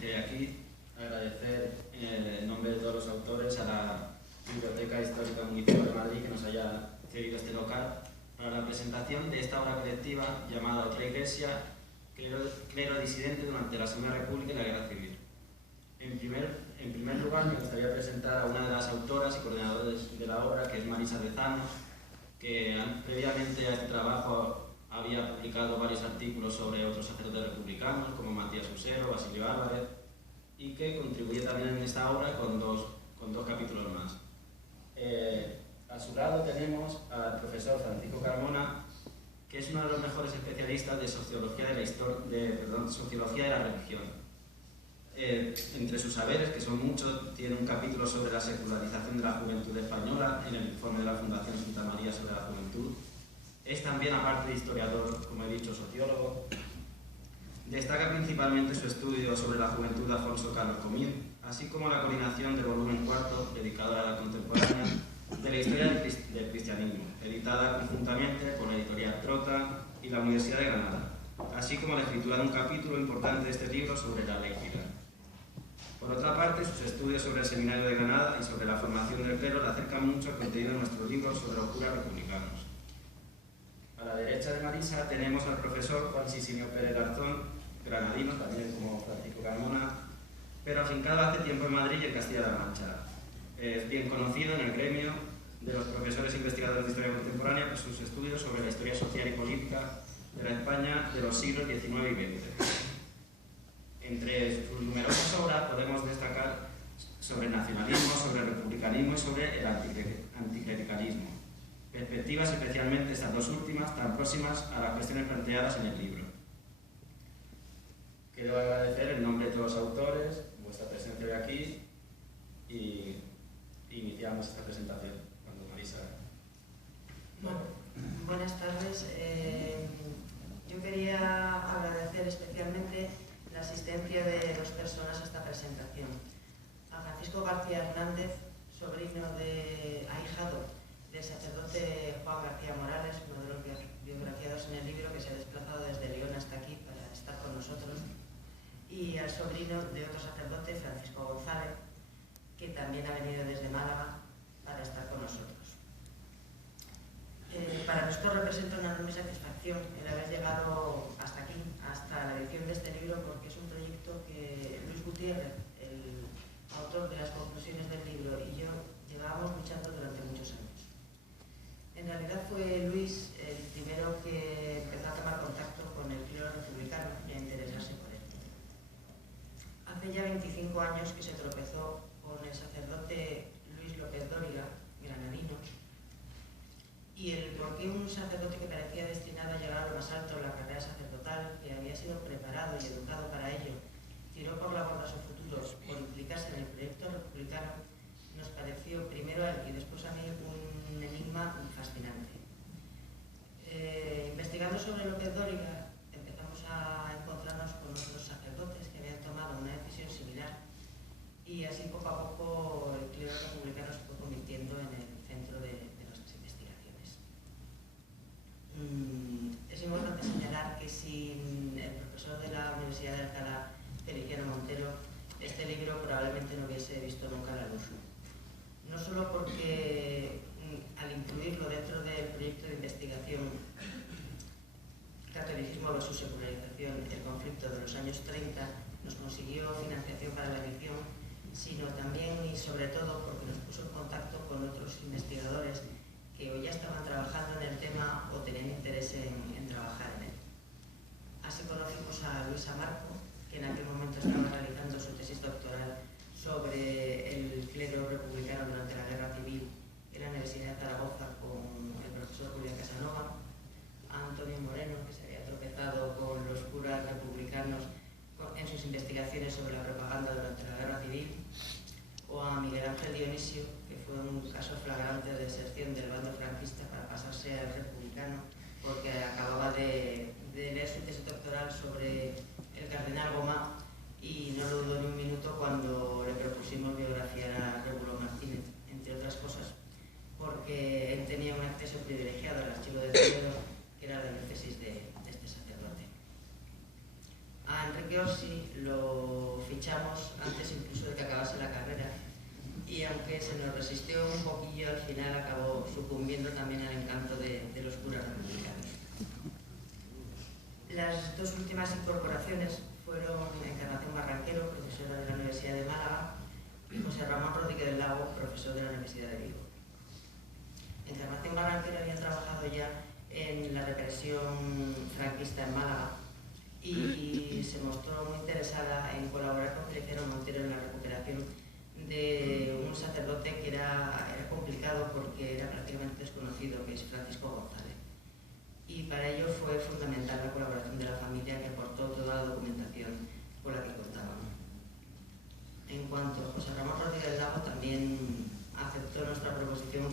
presencia aquí, agradecer en nombre de todos los autores a la Biblioteca Histórica Municipal de Madrid que nos haya cedido este local para la presentación de esta obra colectiva llamada Otra Iglesia, clero disidente durante la Segunda República y la Guerra Civil. En primer lugar, me gustaría presentar a una de las autoras y coordinadoras de la obra, que es Marisa Lezano, que previamente a este trabajo había publicado varios artículos sobre otros sacerdotes republicanos, como Matías Usero, Basilio Álvarez, y que contribuye también en esta obra con dos capítulos más. A su lado tenemos al profesor Francisco Carmona, que es uno de los mejores especialistas de sociología sociología de la religión. Entre sus saberes, que son muchos, tiene un capítulo sobre la secularización de la juventud española en el informe de la Fundación Santa María sobre la Juventud. Es también, aparte de historiador, como he dicho, sociólogo. Destaca principalmente su estudio sobre la juventud de Alfonso Carlos Comín, así como la coordinación del volumen cuarto, dedicado a la contemporánea, de la historia del cristianismo, editada conjuntamente por la editorial Trota y la Universidad de Granada, así como la escritura de un capítulo importante de este libro sobre la laicidad. Por otra parte, sus estudios sobre el Seminario de Granada y sobre la formación del clero le acercan mucho al contenido de nuestro libro sobre los curas republicanos. A la derecha de Marisa tenemos al profesor Juan Sisinio Pérez Garzón, granadino, también como Francisco Carmona, pero afincado hace tiempo en Madrid y en Castilla-La Mancha. Es bien conocido en el gremio de los profesores investigadores de historia contemporánea por sus estudios sobre la historia social y política de la España de los siglos XIX y XX. Entre sus numerosas obras podemos destacar sobre el nacionalismo, sobre el republicanismo y sobre el anticlericalismo. Perspectivas, especialmente estas dos últimas, tan próximas a las cuestiones planteadas en el libro. Quiero agradecer en nombre de todos los autores vuestra presencia hoy aquí y iniciamos esta presentación. Cuando Marisa. Bueno, buenas tardes. Yo quería agradecer especialmente la asistencia de dos personas a esta presentación. A Francisco García Hernández, ahijado del sacerdote Juan García Morales, uno de los biografiados en el libro, que se ha desplazado desde León hasta aquí para estar con nosotros, y al sobrino de otro sacerdote, Francisco González, que también ha venido desde Málaga para estar con nosotros. Para nosotros representa una enorme satisfacción el haber llegado hasta aquí, hasta la edición de este libro, porque es un proyecto que Luis Gutiérrez, el autor de las conclusiones del libro, y yo llevábamos luchando durante muchos años. En realidad fue Luis el primero que empezó a tomar contacto con el clero republicano y a interesarse por él. Hace ya 25 años que se tropezó con el sacerdote Luis López Dóriga, granadino, y el por qué un sacerdote que parecía destinado a llegar a lo más alto en la carrera sacerdotal, que había sido preparado y educado para ello, tiró por la borda su futuro por implicarse en el proyecto republicano, nos pareció primero a él y después a mí un enigma fascinante. Investigando sobre López Dóriga, empezamos a encontrarnos con otros sacerdotes que habían tomado una decisión similar, y así poco a poco el clero republicano se fue convirtiendo en el centro de nuestras investigaciones. Es importante señalar que sin el profesor de la Universidad de Alcalá, Feliciano Montero, este libro probablemente no hubiese visto nunca la luz. No solo porque al incluirlo dentro del proyecto de investigación Catolicismo versus secularización, el conflicto de los años 30, nos consiguió financiación para la edición, sino también y sobre todo porque nos puso en contacto con otros investigadores que o ya estaban trabajando en el tema o tenían interés en trabajar en él. Así conocimos a Luisa Marco, que en aquel momento estaba realizando su tesis doctoral sobre el clero republicano durante la Guerra Civil en la Universidad de Zaragoza con el profesor Julián Casanova, a Antonio Moreno, que se había tropezado con los curas republicanos en sus investigaciones sobre la propaganda durante la Guerra Civil, o a Miguel Ángel Dionisio, que fue un caso flagrante de deserción del bando franquista para pasarse al republicano, porque acababa de leer su tesis doctoral sobre el cardenal Gomá y no lo dudó ni un minuto cuando le propusimos biografiar a Rómulo Martínez, entre otras cosas, porque él tenía un acceso privilegiado al archivo de Toledo, que era la diócesis de este sacerdote. A Enrique Orsi lo lo fichamos antes incluso de que acabase la carrera, y aunque se nos resistió un poquillo, al final acabó sucumbiendo también al encanto de los curas republicanos. Las dos últimas incorporaciones fueron Encarnación Barranquero, profesora de la Universidad de Málaga, y José Ramón Rodríguez del Lago, profesor de la Universidad de Vigo. Encarnación Barranquero había trabajado ya en la represión franquista en Málaga y se mostró muy interesada en colaborar con Feliciano Montero en la recuperación de un sacerdote que era complicado porque era prácticamente desconocido, que es Francisco González. Y para ello fue fundamental la colaboración de la familia, que aportó toda la documentación con la que contábamos. En cuanto a José Ramón Rodríguez del Lago, también aceptó nuestra proposición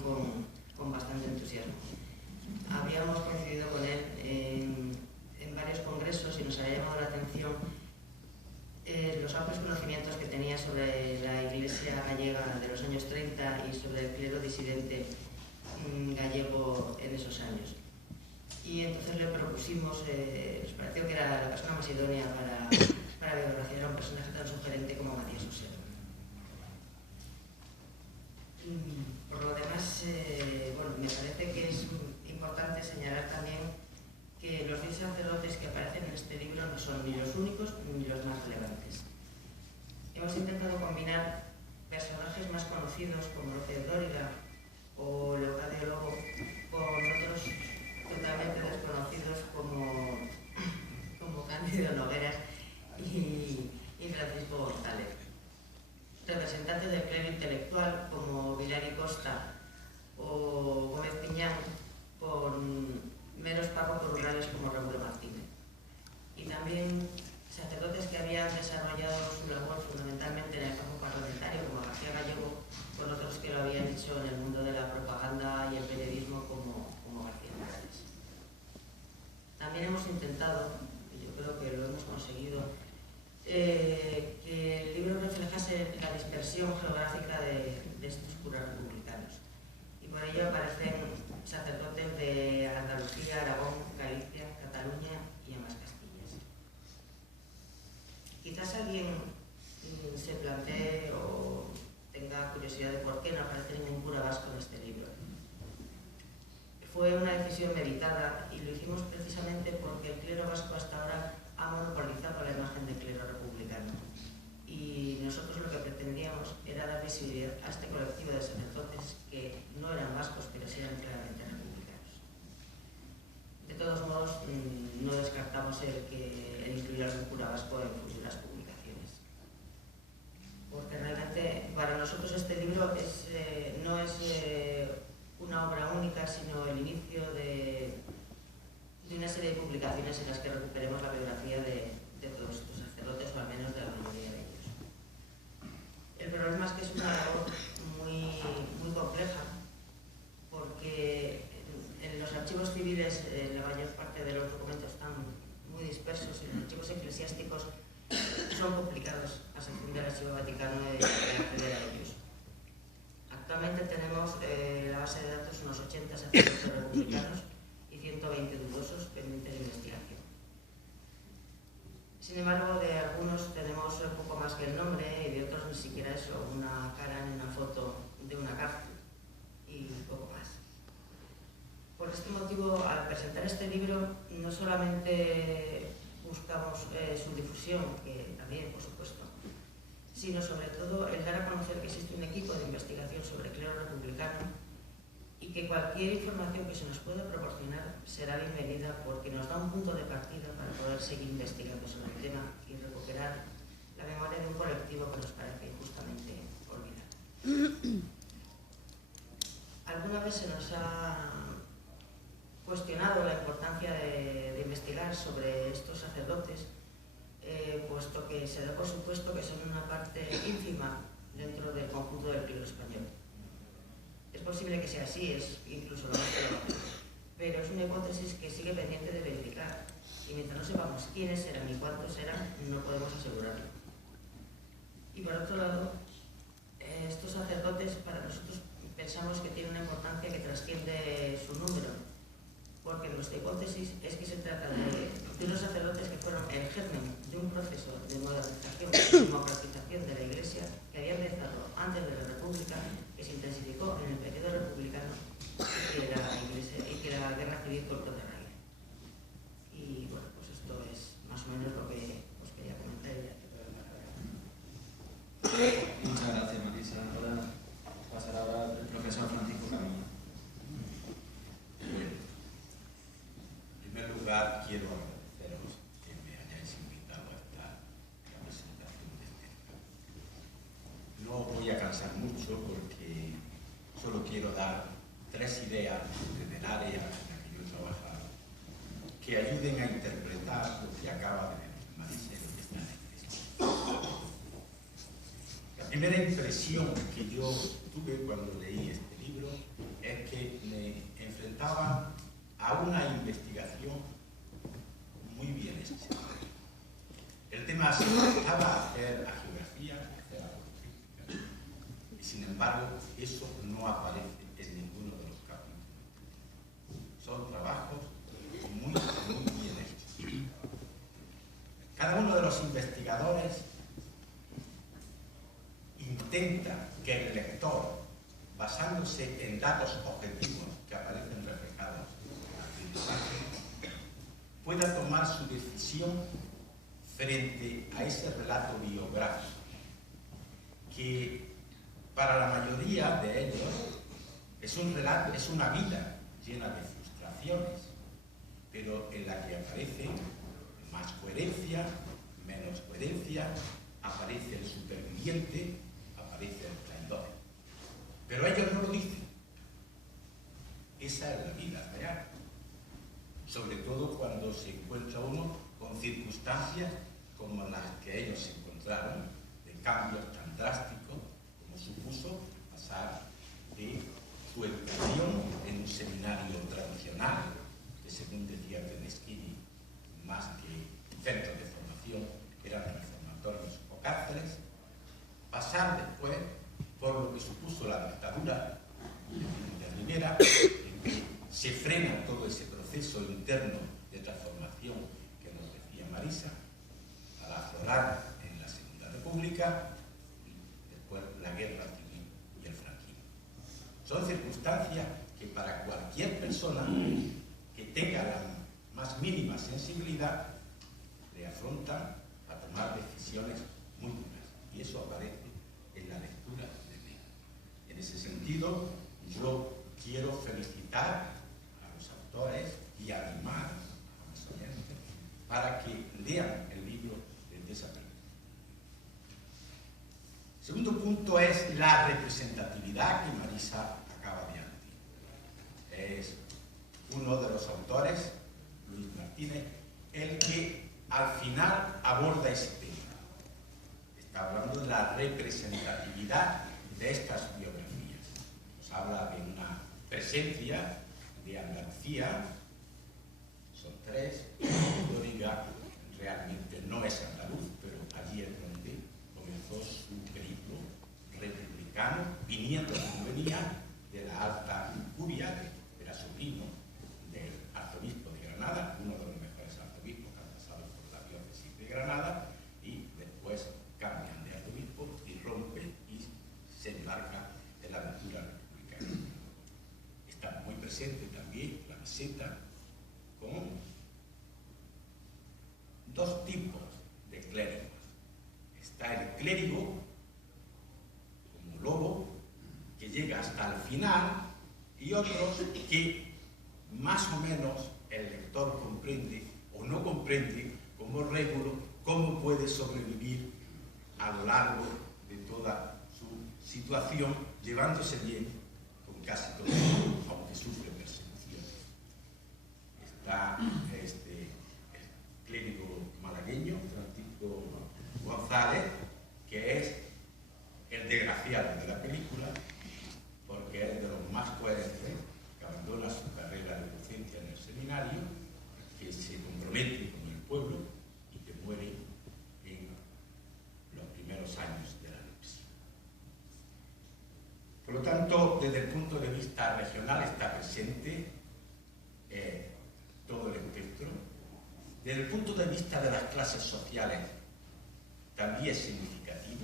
con bastante entusiasmo. Habíamos coincidido con él en varios congresos y nos había llamado la atención los amplios conocimientos que tenía sobre la Iglesia gallega de los años 30 y sobre el clero disidente gallego en esos años. Y entonces le propusimos, nos pareció que era la persona más idónea para biografiar a un personaje tan sugerente como Matías Ussero. Por lo demás, bueno, me parece que es importante señalar también que los 10 sacerdotes que aparecen en este libro no son ni los únicos ni los más relevantes. Hemos intentado combinar personajes más conocidos como López Dóriga o Leocadio Lobo con otros totalmente desconocidos como Cándido Nogueras y Francisco González. Representantes del clero intelectual como Vilari Costa o Gómez Piñán, por meros párrocos rurales como Rómulo Martínez. Y también sacerdotes que habían desarrollado su labor fundamentalmente en el campo parlamentario, como García Gallego, con otros que lo habían hecho en el mundo de la propaganda y el periodismo, como García Morales. También hemos intentado, y yo creo que lo hemos conseguido, que el libro reflejase la dispersión geográfica de estos curas republicanos. Y por ello aparecen sacerdotes de Andalucía, Aragón, Galicia, Cataluña y ambas Castillas. Quizás alguien se plantee o tenga curiosidad de por qué no aparece ningún cura vasco en este libro. Fue una decisión meditada y lo hicimos precisamente porque el clero vasco hasta ahora ha monopolizado la imagen de clero republicano. Y nosotros lo que pretendíamos era dar visibilidad a este colectivo de sacerdotes que no eran vascos, pero sí eran claramente republicanos. De todos modos, no descartamos el incluir algún cura vasco en futuras publicaciones. Porque realmente para nosotros este libro no es una obra única, sino el inicio de una serie de publicaciones en las que recuperemos la biografía de todos estos sacerdotes, o al menos de la mayoría de ellos. El problema es que es una labor muy compleja, porque en los archivos civiles la mayor parte de los documentos están muy dispersos, y los archivos eclesiásticos son complicados, a excepción del Archivo Vaticano, de acceder a ellos. Actualmente tenemos la base de datos unos 80 sacerdotes republicanos y 120 dudosos pendientes de investigación. Sin embargo, de algunos tenemos poco más que el nombre y de otros ni siquiera eso, una cara en una foto de una cárcel y poco más. Por este motivo, al presentar este libro, no solamente buscamos su difusión, que también, por supuesto, sino sobre todo el dar a conocer que existe un equipo de investigación sobre clero republicano y que cualquier información que se nos pueda proporcionar será bienvenida, porque nos da un punto de partida para poder seguir investigando sobre el tema y recuperar la memoria de un colectivo que nos parece injustamente olvidado. Alguna vez se nos ha cuestionado la importancia de investigar sobre estos sacerdotes, puesto que se da por supuesto que son una parte ínfima dentro del conjunto del clero español. Es posible que sea así, es incluso lo más probable, pero es una hipótesis que sigue pendiente de verificar, y mientras no sepamos quiénes eran y cuántos eran, no podemos asegurarlo. Y por otro lado, estos sacerdotes para nosotros pensamos que tienen una importancia que trasciende su número, porque nuestra hipótesis es que se trata de unos sacerdotes que fueron el germen de un proceso de modernización y democratización de la Iglesia que había empezado antes de la República, que se intensificó en el periodo republicano y que la guerra civil cortó de raíz. Y bueno, pues esto es más o menos lo que os quería comentar. Muchas gracias, Marisa. Ahora pasará el profesor Francisco Camino. Bueno, en primer lugar quiero agradeceros que me hayáis invitado a esta presentación de este libro. No voy a cansar mucho porque solo quiero dar 3 ideas desde el área en la que yo he trabajado que ayuden a interpretar lo que acaba de decir Marisa y lo que está en el texto. La primera impresión que yo tuve cuando leí este libro es que me enfrentaba a una investigación muy bien hecha. El tema se enfrentaba a hacer a geografía, a hacer a política, y sin embargo eso no aparece en ninguno de los capítulos. Son trabajos muy bien hechos. Cada uno de los investigadores intenta que el lector, basándose en datos objetivos que aparecen reflejados en la imagen, pueda tomar su decisión frente a ese relato biográfico, que para la mayoría de ellos es un relato, es una vida llena de frustraciones, pero en la que aparece más coherencia, menos coherencia, aparece el superviviente, aparece el traidor. Pero ellos no lo dicen. Esa es la vida real. Sobre todo cuando se encuentra uno con circunstancias como las que ellos se encontraron, de cambios tan drásticos como supuso pasar de su educación en un seminario tradicional, que según decía Teneschini, más que centros de formación, eran reformatorios o cárceles, pasar después por lo que supuso la dictadura de Rivera, en que se frena todo ese proceso interno de transformación que nos decía Marisa, para aflorar en la Segunda República y después la guerra civil y el franquismo. Son circunstancias que para cualquier persona que tenga la más mínima sensibilidad le afrontan a tomar decisiones muy duras, y eso aparece en la lectura de Ney. En ese sentido, yo quiero felicitar a los autores y animar a los oyentes para que lean el libro desde esa perspectiva. Segundo punto es la representatividad que Marisa acaba de admitir. Es uno de los autores, Luis Martínez, el que al final aborda ese tema. Está hablando de la representatividad de estas biografías. Nos habla de una presencia de Andalucía, son 3, Dóriga realmente no es andaluz, pero allí es donde comenzó su periplo republicano, viniendo como venía de la alta curia, era sobrino del arzobispo de Granada, uno de los mejores arzobispos que han pasado por la diócesis de Granada, y después cambian de arzobispo y rompe y se embarca en la aventura republicana. Está muy presente también la visita con 2 tipos de clérigos. Está el clérigo como lobo, que llega hasta el final, y otros que más o menos el lector comprende o no comprende como Régulo cómo puede sobrevivir a lo largo de toda su situación, llevándose bien con casi todo el mundo, aunque sufre persecuciones. Está el clérigo malagueño, Francisco González, que es el desgraciado de la película, porque es de los más coherentes, que abandona su carrera de docencia en el seminario, que se compromete con el pueblo y que muere en los primeros años de la represión. Por lo tanto, desde el punto de vista regional está presente todo el espectro. Desde el punto de vista de las clases sociales también es significativo,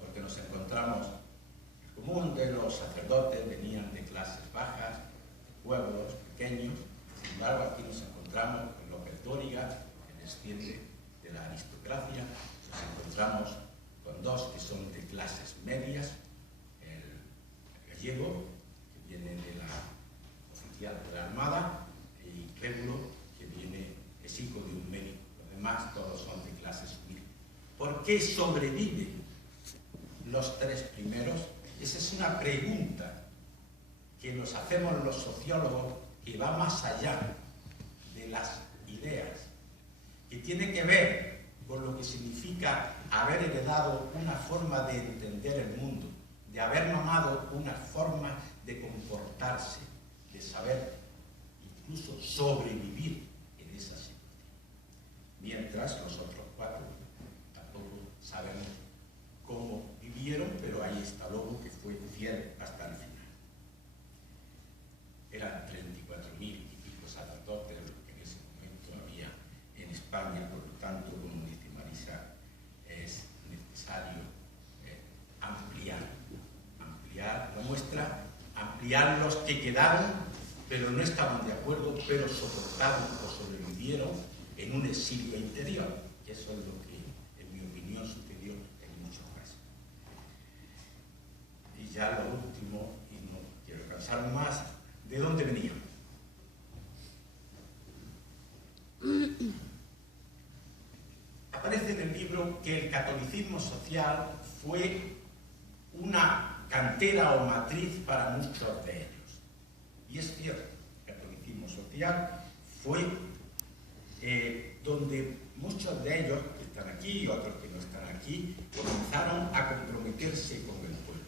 porque nos encontramos, el común de los sacerdotes venían de clases bajas, pueblos pequeños. Sin embargo, aquí nos encontramos con López Dóriga, que desciende de la aristocracia. Nos encontramos con dos que son de clases medias, el gallego, que viene de la oficial de la Armada, y Régulo, que es hijo de un médico. Los demás todos son de clases humildes. ¿Por qué sobreviven los tres primeros? Esa es una pregunta que nos hacemos los sociólogos, que va más allá de las ideas, que tiene que ver con lo que significa haber heredado una forma de entender el mundo, de haber mamado una forma de comportarse, de saber incluso sobrevivir en esa situación. Mientras los otros cuatro tampoco sabemos cómo vivieron, pero ahí está Lobo, que fue fiel hasta el final. Eran 34.000 y pico sacerdotes los que en ese momento había en España. Por lo tanto, como dice Marisa, es necesario ampliar la muestra, ampliar los que quedaron, pero no estaban de acuerdo, pero soportaron o sobrevivieron en un exilio interior. Eso es lo que, en mi opinión, sucedió en muchos casos. Y ya lo último, y no quiero cansar más, ¿de dónde venían? Aparece en el libro que el catolicismo social fue una cantera o matriz para muchos de ellos. Y es cierto, el catolicismo social fue donde muchos de ellos, que están aquí y otros que no están aquí, comenzaron a comprometerse con el pueblo.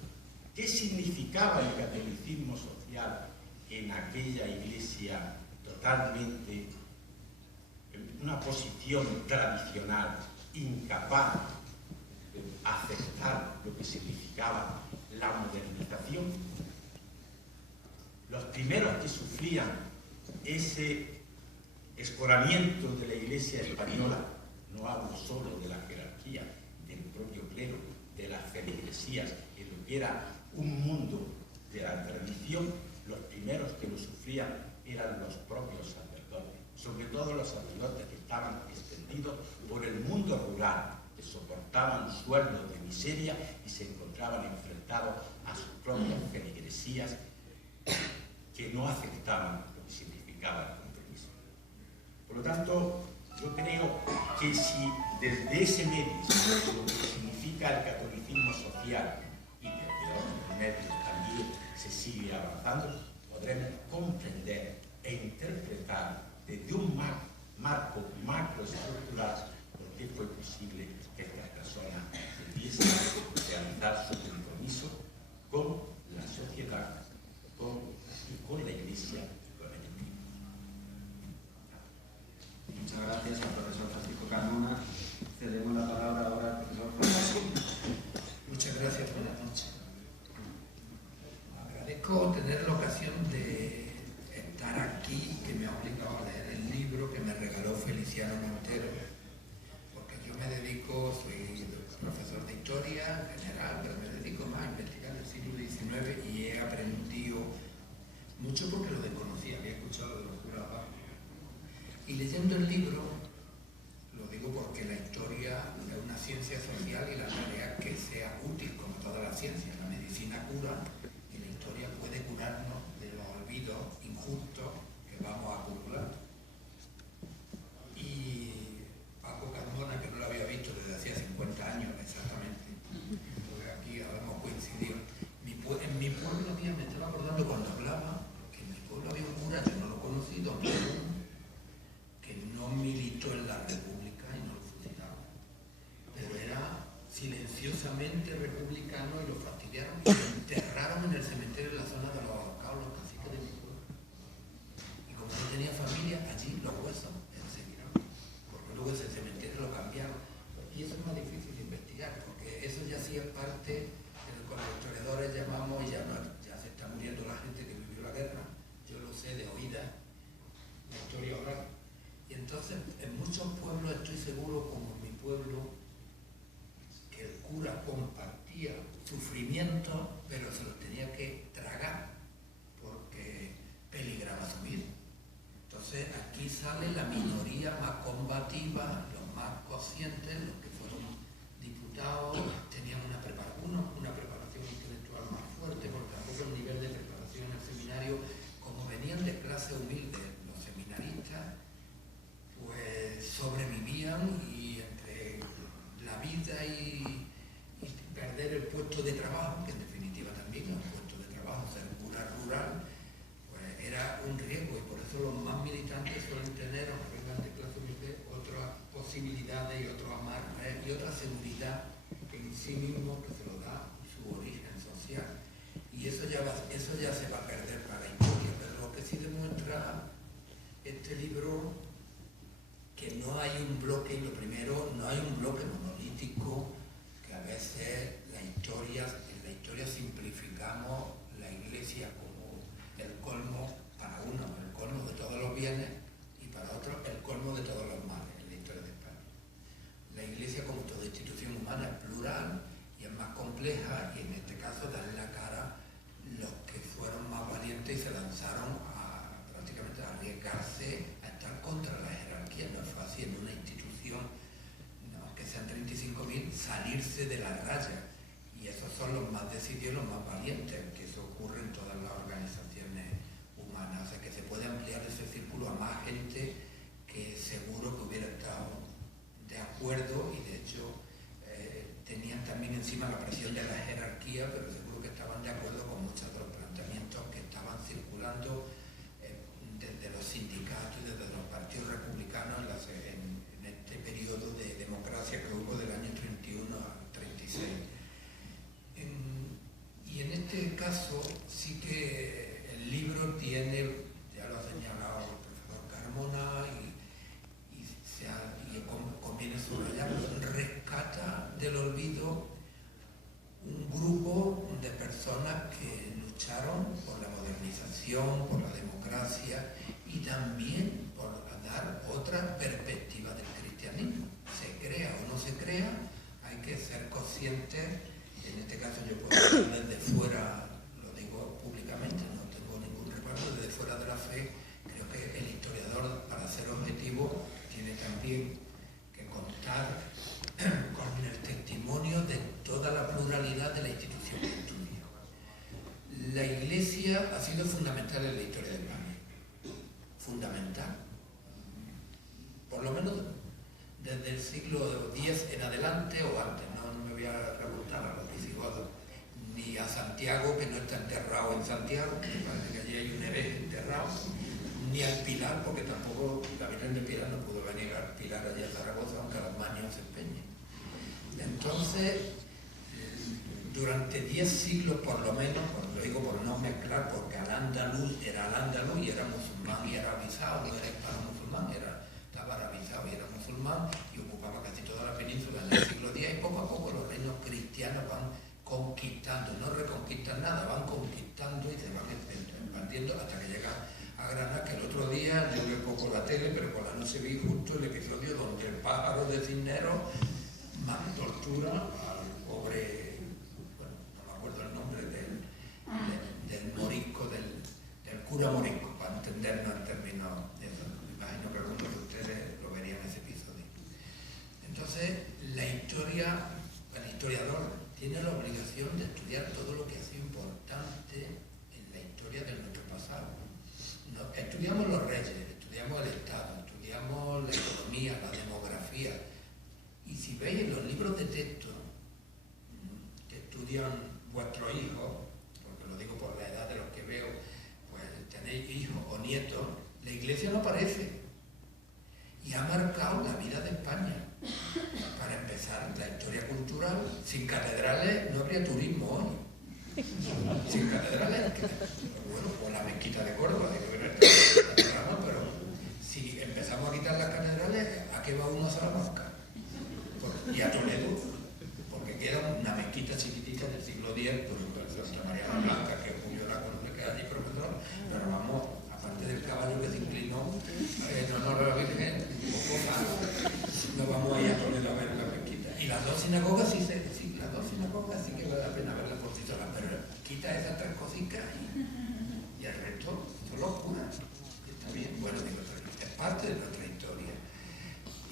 ¿Qué significaba el catolicismo social en aquella iglesia totalmente en una posición tradicional, incapaz de aceptar lo que significaba la modernización? Los primeros que sufrían ese escoramiento de la Iglesia española, no hablo solo de la jerarquía, del propio clero, de las feligresías, en lo que era un mundo de la tradición, los primeros que lo sufrían eran los propios sacerdotes, sobre todo los sacerdotes que estaban extendidos por el mundo rural, que soportaban sueldos de miseria y se encontraban enfrentados a sus propias feligresías que no aceptaban lo que significaba el compromiso. Por lo tanto, yo creo que si desde ese medio, lo que significa el catolicismo social, y desde otros medios también se sigue avanzando, podremos comprender e interpretar desde un marco macroestructural por qué fue posible que estas personas pudiesen realizar su compromiso con la sociedad, con la Iglesia y con el Espíritu. Muchas gracias al profesor Francisco Carmona. Cedemos la palabra ahora al profesor Juan José. Muchas gracias, buenas noches. Agradezco tener la ocasión de estar aquí, que me ha obligado a leer el libro que me regaló Feliciano Montero, porque yo me dedico, soy profesor de historia en general, pero me dedico más a investigar el siglo XIX y he aprendido mucho porque lo desconocía, había escuchado de los curas. Y leyendo el libro, lo digo porque la historia es una ciencia social y la tarea es que sea útil, como toda la ciencia. La medicina cura y la historia puede curarnos de los olvidos injustos que vamos acumulando. Y Paco Carmona, que no lo había visto desde hacía 50 años exactamente, porque aquí habíamos coincidido. En mi pueblo había, me estaba acordando cuando hablaba, que en mi pueblo había un cura, yo no lo he conocido, que no militó en la República y no lo fusilaron, pero era silenciosamente republicano y lo fastidiaron y lo enterraron en el cementerio en la zona de los ahorcados, los caciques de mi pueblo. Y como no tenía familia, allí los huesos seguirán, porque luego ese cementerio lo cambiaron. Y eso es más difícil de investigar, porque eso ya hacía parte de lo que los historiadores llamamos, y ya se está muriendo la gente que vivió la guerra, yo lo sé de oídas, la historia oral. Y entonces en muchos pueblos estoy seguro como en mi pueblo que el cura compartía sufrimientos, pero se los tenía que tragar porque peligraba su vida. Entonces aquí sale la minoría más combativa, los más conscientes, los que fueron diputados, tenían una preparación intelectual más fuerte, porque tampoco el nivel de preparación en el seminario, como venían de clase humilde, los seminaristas, pues sobrevivían, y entre la vida y perder el puesto de trabajo, que en definitiva también es un puesto de trabajo, ser cura rural, pues era un riesgo, y por eso los más militantes suelen tener, aunque vengan de clase humilde, otras posibilidades y otros amarres y otra seguridad en sí mismo que se lo da su origen social. Y eso ya se va a perder para la historia, pero lo que sí demuestra este libro, que no hay un bloque, lo primero, no hay un bloque monolítico, que a veces en la historia simplificamos la Iglesia como el colmo para uno, el colmo de todos los bienes, y para otros el colmo de todos los males en la historia de España. La Iglesia, como toda institución humana, es plural y es más compleja, y en este caso dan la cara los que fueron más valientes y se lanzaron prácticamente a arriesgarse a estar contra la jerarquía. No es fácil en una institución, aunque sean 35.000, salirse de la raya, y esos son los más decididos, los más valientes, que eso ocurre en todas las organizaciones humanas. O sea, que se puede ampliar ese círculo a más gente que seguro que hubiera estado de acuerdo, y de hecho tenían también encima la presión de la jerarquía, pero seguro que estaban de acuerdo con muchos de los planteamientos que estaban circulando desde los sindicatos y desde los partidos republicanos en este periodo de democracia que hubo del año 31 al 36. Y en este caso sí que el libro tiene, ya lo ha señalado el profesor Carmona, y conviene subrayarlo, rescata del olvido un grupo de personas que lucharon por la modernización, por la democracia, y también por dar otra perspectiva del cristianismo. Se crea o no se crea, hay que ser conscientes. En este caso yo puedo hablar desde fuera, lo digo públicamente, no tengo ningún recuerdo, desde fuera de la fe. Creo que el historiador, para ser objetivo, tiene también que contar con el testimonio de toda la pluralidad de la institución que estudia. La Iglesia ha sido fundamental en la historia de España, fundamental, por lo menos desde el siglo X en adelante o antes. No me voy a remontar a los visigodos, ni a Santiago, que no está enterrado en Santiago, me parece que allí hay un hereje enterrado, ni al Pilar, porque tampoco la Virgen de Pilar no pudo venir al Pilar allí a Zaragoza, aunque a los maños se empeñen. Entonces, durante 10 siglos por lo menos, lo digo por no mezclar, porque al-Ándalus era al-Ándalus y era musulmán y era arabizado, no era hispano-musulmán, estaba arabizado y era musulmán, y ocupaba casi toda la península en el siglo X, y poco a poco los reinos cristianos van conquistando, no reconquistan nada, van conquistando y se van expandiendo hasta que llegan a Granada, que el otro día yo vi poco la tele, pero por la noche vi justo el episodio donde el pájaro de Cisneros más tortura al pobre, bueno, no me acuerdo el nombre del morisco, del cura morisco, para entendernos en términos de eso. Me imagino que algunos de ustedes lo verían en ese episodio. Entonces, el historiador tiene la obligación de estudiar todo lo que ha sido importante en la historia de nuestro pasado. Estudiamos los reyes, estudiamos el Estado, estudiamos la economía, la demografía. Y si veis en los libros de texto que estudian vuestros hijos, porque lo digo por la edad de los que veo, pues tenéis hijos o nietos, la Iglesia no aparece. Y ha marcado la vida de España. Para empezar, la historia cultural, sin catedrales no habría turismo hoy. Sin catedrales, bueno, o la mezquita de Córdoba, pero si empezamos a quitar las catedrales, ¿a qué va uno a Salamanca? Y a Toledo, porque queda una mezquita chiquitita del siglo X, por ejemplo, Santa María la Blanca, que Julio la conoce, que era allí profesor, pero vamos, aparte del caballo que se inclinó en honor a la Virgen, un poco más No vamos a ir a Toledo a ver la mezquita. Y las dos sinagogas sí que vale la pena verlas por sí solas, pero quita esas tres cositas y el resto son los curas. Está bien, bueno, digo, es parte de nuestra historia.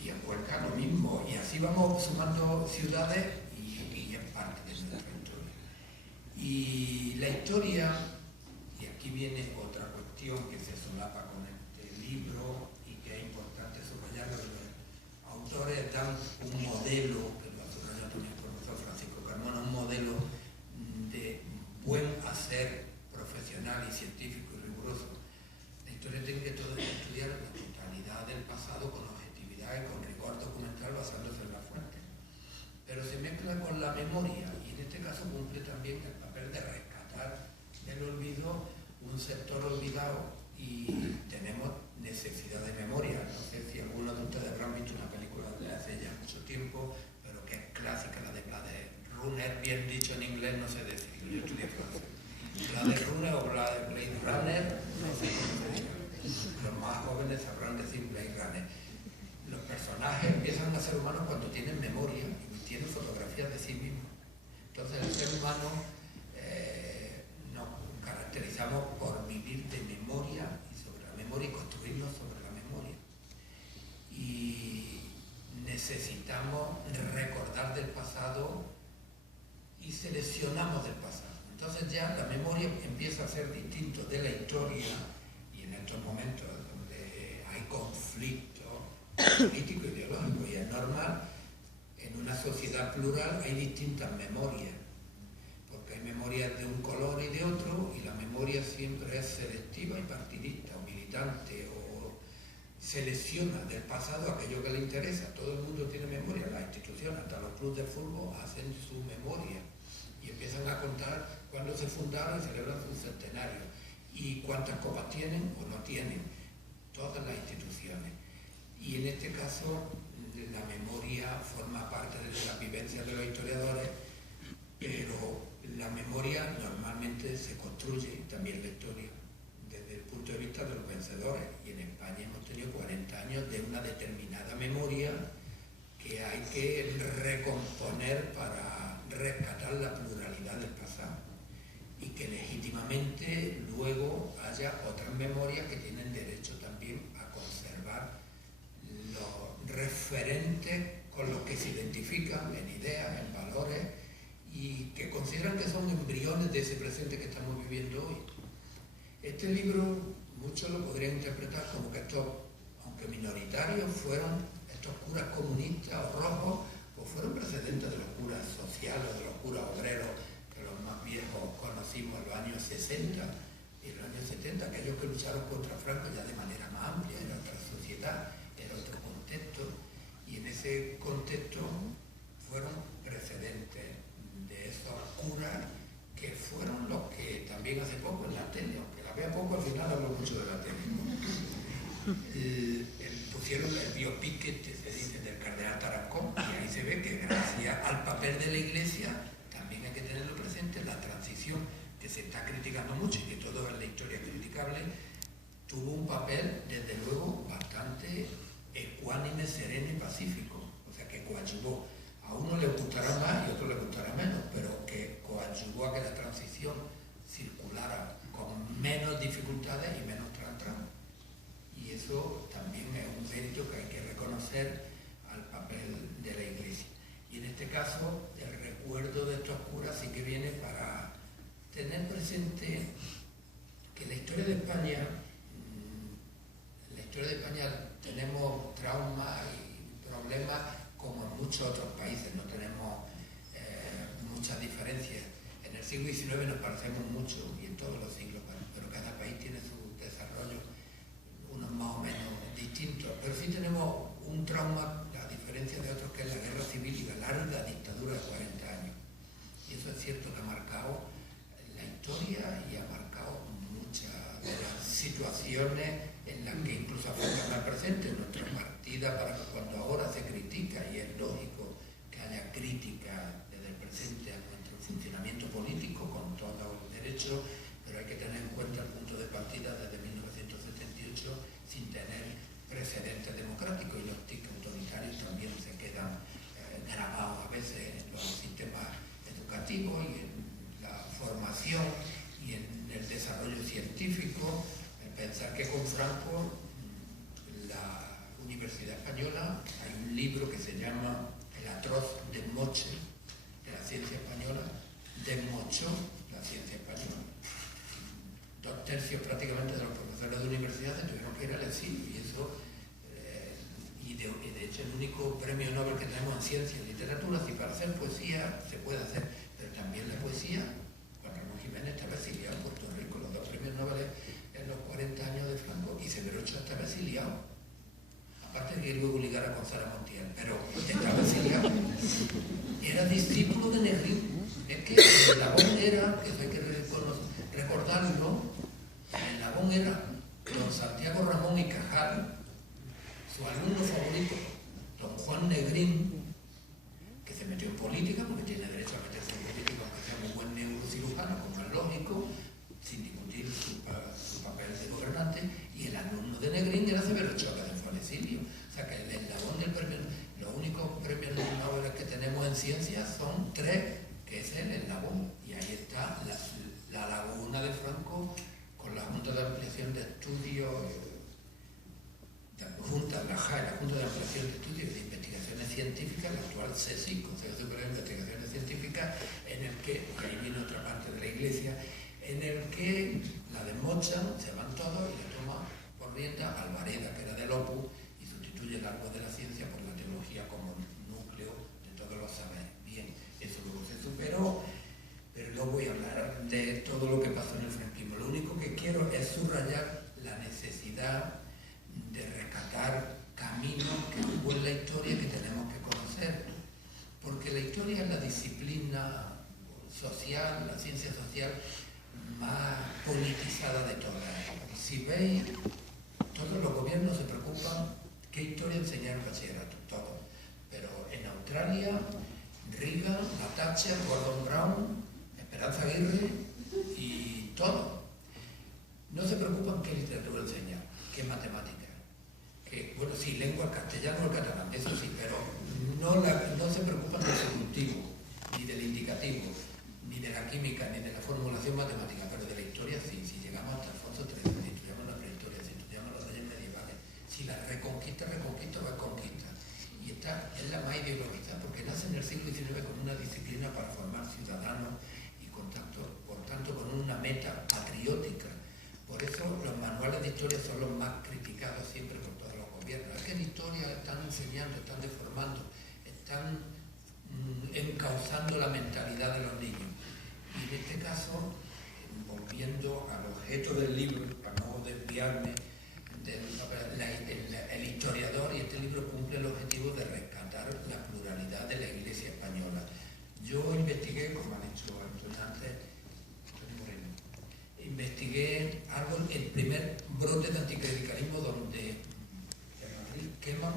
Y en Cuenca lo mismo, y así vamos sumando ciudades y es parte de nuestra historia. Y la historia, y aquí viene otra cuestión que se solapa con este libro y que es importante subrayarlo, los autores dan un modelo, que lo ha subrayado también el profesor Francisco Carmona, un modelo de buen hacer profesional y científico y riguroso. La historia tiene que estudiar la totalidad del pasado con objetividad y con rigor documental basándose en las fuentes. Pero se mezcla con la memoria y en este caso cumple también el papel de rescatar del olvido un sector olvidado y tenemos necesidad de memoria. No sé si algunos de ustedes habrán visto una película de hace ya mucho tiempo, pero que es clásica, la de Blade Runner, bien dicho en inglés, no sé decirlo, yo estudié francés. Blade Runner o Blade Runner, no sé cómo se dice. Los más jóvenes sabrán decir Blade Runner. Los personajes empiezan a ser humanos cuando tienen memoria y tienen fotografías de sí mismos. Entonces el ser humano nos caracterizamos por vivir de memoria y sobre la memoria y construirnos sobre la memoria. Y necesitamos recordar del pasado y seleccionamos del pasado. Entonces ya la memoria empieza a ser distinto de la historia y en estos momentos donde hay conflicto político, ideológico y es normal, en una sociedad plural hay distintas memorias, porque hay memorias de un color y de otro, y la memoria siempre es selectiva y partidista o militante, o selecciona del pasado aquello que le interesa. Todo el mundo tiene memoria, las instituciones, hasta los clubes de fútbol hacen su memoria y empiezan a contar cuándo se fundaron y celebran su centenario y cuántas copas tienen o no tienen, todas las instituciones. Y en este caso la memoria forma parte de la vivencia de los historiadores, pero la memoria normalmente se construye, también la historia, desde el punto de vista de los vencedores. Y en España hemos tenido 40 años de una determinada memoria que hay que recomponer para rescatar la pluralidad del pasado y que legítimamente luego haya otras memorias que tienen derecho también a conservar los referentes con los que se identifican en ideas, en valores y que consideran que son embriones de ese presente que estamos viviendo hoy. Este libro muchos lo podrían interpretar como que estos, aunque minoritarios, fueron estos curas comunistas o rojos, pues fueron precedentes de los curas sociales, de los curas obreros, que los más viejos conocimos en los años 60 y en los años 70, aquellos que lucharon contra Franco ya de manera más amplia, era otra sociedad, era otro contexto, y en ese contexto fueron precedentes de esos curas que fueron los que también hace poco en la tele, aunque la vea poco, al final hablo mucho de la tele, ¿no? Pusieron el biopic que se dice del cardenal Tarancón, y ahí se ve que gracias al papel de la Iglesia, también hay que tenerlo presente, la transición que se está criticando mucho y que todo en la historia es criticable, tuvo un papel desde luego bastante ecuánime, sereno y pacífico, o sea que coadyuvó. A uno le gustará más y a otro le gustará menos, pero que coadyuvó a que la transición circulara con menos dificultades y menos tramo. Y eso también es un mérito que hay que reconocer al papel de la Iglesia. Y en este caso, el recuerdo de estos curas sí que viene para tener presente que la historia de España tenemos traumas y problemas como en muchos otros países, no tenemos muchas diferencias. En el siglo XIX nos parecemos mucho y en todos los siglos, pero cada país tiene su desarrollo, unos más o menos distintos, pero sí tenemos un trauma, a diferencia de otros, que es la guerra civil y la larga dictadura de 40 años. Y eso es cierto que ha marcado la historia y ha marcado muchas de las situaciones en las que incluso afectan al presente. Nuestra partida para que cuando ahora se critica, y es lógico que haya crítica desde el presente a nuestro funcionamiento político con todos los derechos, pero hay que tener en cuenta el punto de partida desde 1978 sin tener precedentes democráticos, y los TIC autoritarios también educativo y en la formación y en el desarrollo científico, el pensar que con Franco la Universidad Española, hay un libro que se llama El atroz desmoche de la ciencia española, desmochó la ciencia española. 2/3 prácticamente de los profesores de universidades tuvieron que ir al exilio, y eso, y de hecho el único premio Nobel que tenemos en ciencia y literatura, si para hacer poesía se puede hacer, pero también la poesía, Juan Ramón Jiménez estaba exiliado en Puerto Rico, los 2 premios Nobel en los 40 años de Franco, y Severo Ochoa estaba exiliado, aparte de que luego ligara a Gonzalo Montiel, pero estaba exiliado, era discípulo de Negrín. Es que el eslabón era, que eso hay que recordarlo, el eslabón era don Santiago Ramón y Cajal, su alumno favorito, don Juan Negrín, que se metió en política porque tiene derecho a meterse en política, aunque sea un buen neurocirujano, como es lógico, sin discutir su papel de gobernante, y el alumno de Negrín era Severo Ochoa, que se fue al exilio. O sea que el eslabón del premio, los únicos premios Nobel que tenemos en ciencia son 3, que es el eslabón, y ahí está la laguna de Franco con la Junta de Ampliación de Estudios, la Junta de Ampliación de Estudios y de Investigaciones Científicas, la actual CSIC, Consejo Superior de Investigaciones Científicas, en el que, y ahí viene otra parte de la Iglesia, en el que la desmochan, se van todos y le toma por rienda Alvareda, que era del Opus, y sustituye el árbol de la ciencia por la teología como núcleo de todos los saberes. Bien, eso luego se superó, pero no voy a hablar de todo lo que pasó en el franquismo. Lo único que quiero es subrayar la necesidad de rescatar caminos que hubo en la historia que tenemos que conocer, porque la historia es la disciplina social, la ciencia social más politizada de todas. Si veis, todos los gobiernos se preocupan qué historia enseñar en bachillerato, todos, pero en Australia, Reagan, Thatcher, Gordon Brown, Esperanza Aguirre y todo. No se preocupan qué literatura enseñar, qué matemática, que, bueno, sí, lengua, castellano o el catalán, eso sí, pero no se preocupan del subjuntivo, ni del indicativo, ni de la química, ni de la formulación matemática, pero de la historia sí. Si llegamos hasta Alfonso XIII, si estudiamos la prehistoria, si estudiamos los reyes medievales, si la reconquista o es conquista. Y esta es la más ideologizada, porque nace en el siglo XIX con una disciplina para formar ciudadanos y por tanto con una meta patriótica. Por eso los manuales de historia son los más criticados siempre por todos los gobiernos. Es que en historia están enseñando, están deformando, están encauzando la mentalidad de los niños. Y en este caso, volviendo al objeto del libro, para no desviarme, el historiador, y este libro cumple el objetivo de rescatar la pluralidad de la Iglesia española. Yo investigué, como han dicho antes, investigué algo, el primer brote de anticlericalismo donde queman